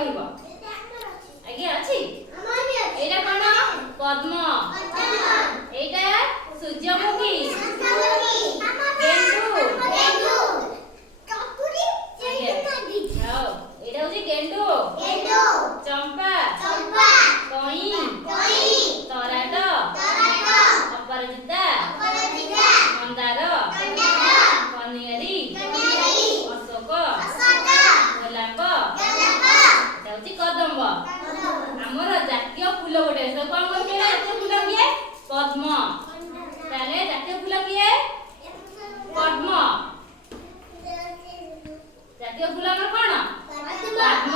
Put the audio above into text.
କହିବ ଆଜ୍ଞା ଅଛି ଏଇଟା କଣ ପଦ୍ମ ଏଇଟା ସୂର୍ଯ୍ୟମୁଖୀ ଗେଣ୍ଡୁ ଏଇଟା ହଉଛି ଗେଣ୍ଡୁ ଚମ୍ପା କଇଁ ତରାଟ ଅପରାଜିତା ମନ୍ଦାର କନିଆରୀ ଅଶୋକ ଗୋଲାପ ଏଇଟା ହଉଛି କଦମ୍ବ ଆମର ଜାତୀୟ ଫୁଲ ଗୋଟେ କଣ କହିଲେ ଜାତୀୟ ଫୁଲ କିଏ ପଦ୍ମ ତାହେଲେ ଜାତୀୟ ଫୁଲ କିଏ ପଦ୍ମ ଜାତୀୟ ଫୁଲ ଆମର କଣ ପଦ୍ମ